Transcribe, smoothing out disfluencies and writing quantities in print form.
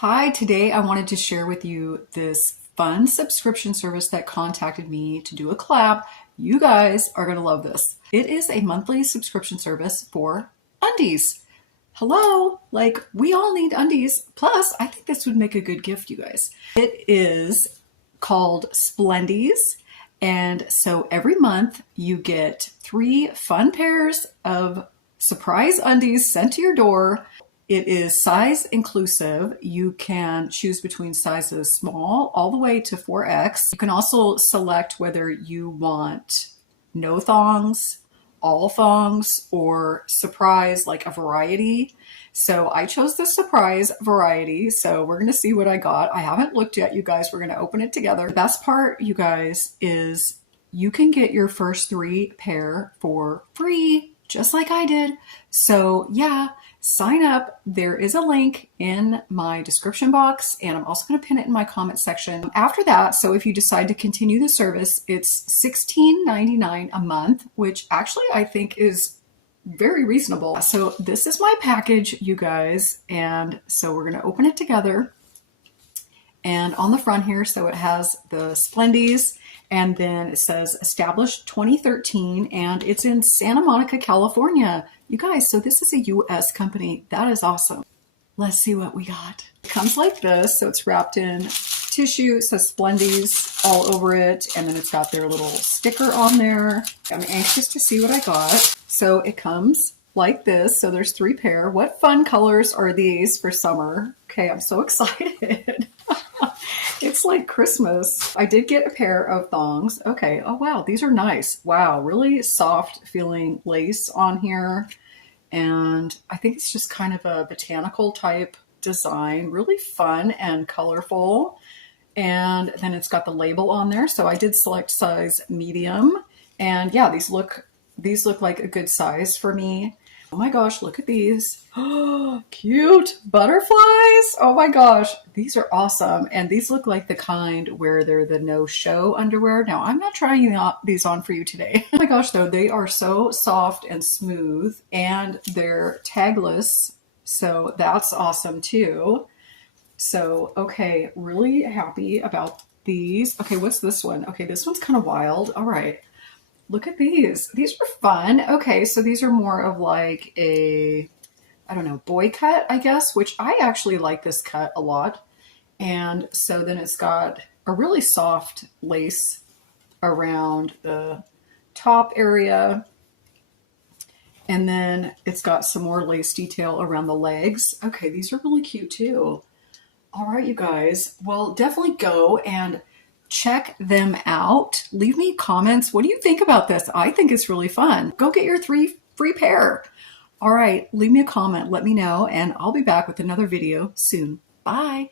Hi, today I wanted to share with you this fun subscription service that contacted me to do a collab. You guys are going to love this. It is a monthly subscription service for undies. Hello, like we all need undies. Plus, I think this would make a good gift, you guys. It is called Splendies. And so every month you get 3 fun pairs of surprise undies sent to your door. It is size inclusive. You can choose between sizes small all the way to 4X. You can also select whether you want no thongs, all thongs, or surprise, like a variety. So I chose the surprise variety. So we're going to see what I got. I haven't looked yet, you guys. We're going to open it together. The best part, you guys, is you can get your first 3 pair for free, just like I did. So yeah, sign up. There is a link in my description box, and I'm also going to pin it in my comment section. After that, so if you decide to continue the service, it's $16.99 a month, which actually I think is very reasonable. So this is my package, you guys, and so we're going to open it together. And on the front here, so it has the Splendies, and then it says established 2013, and it's in Santa Monica, California. You guys, so this is a US company. That is awesome. Let's see what we got. It comes like this, so it's wrapped in tissue. It says Splendies all over it, and then it's got their little sticker on there. I'm anxious to see what I got. So it comes like this. So there's 3 pair. What fun colors are these for summer? Okay, I'm so excited. It's like Christmas. I did get a pair of thongs. Okay. Oh, wow. These are nice. Wow. Really soft feeling lace on here. And I think it's just kind of a botanical type design. Really fun and colorful. And then it's got the label on there. So I did select size medium. And yeah, these look like a good size for me. Oh my gosh, look at these. Oh, cute butterflies. Oh my gosh, these are awesome. And these look like the kind where they're the no-show underwear. Now, I'm not trying these on for you today. Oh my gosh, though, they are so soft and smooth, and they're tagless. So that's awesome too. So, okay, really happy about these. Okay, what's this one? Okay, this one's kind of wild. All right. Look at these. These are fun. Okay, so these are more of like a, I don't know, boy cut, I guess, which I actually like this cut a lot. And so then it's got a really soft lace around the top area. And then it's got some more lace detail around the legs. Okay, these are really cute too. All right, you guys. Well, definitely go and check them out. Leave me comments. What do you think about this? I think it's really fun. Go get your 3 free pair. All right, leave me a comment. Let me know, and I'll be back with another video soon. Bye.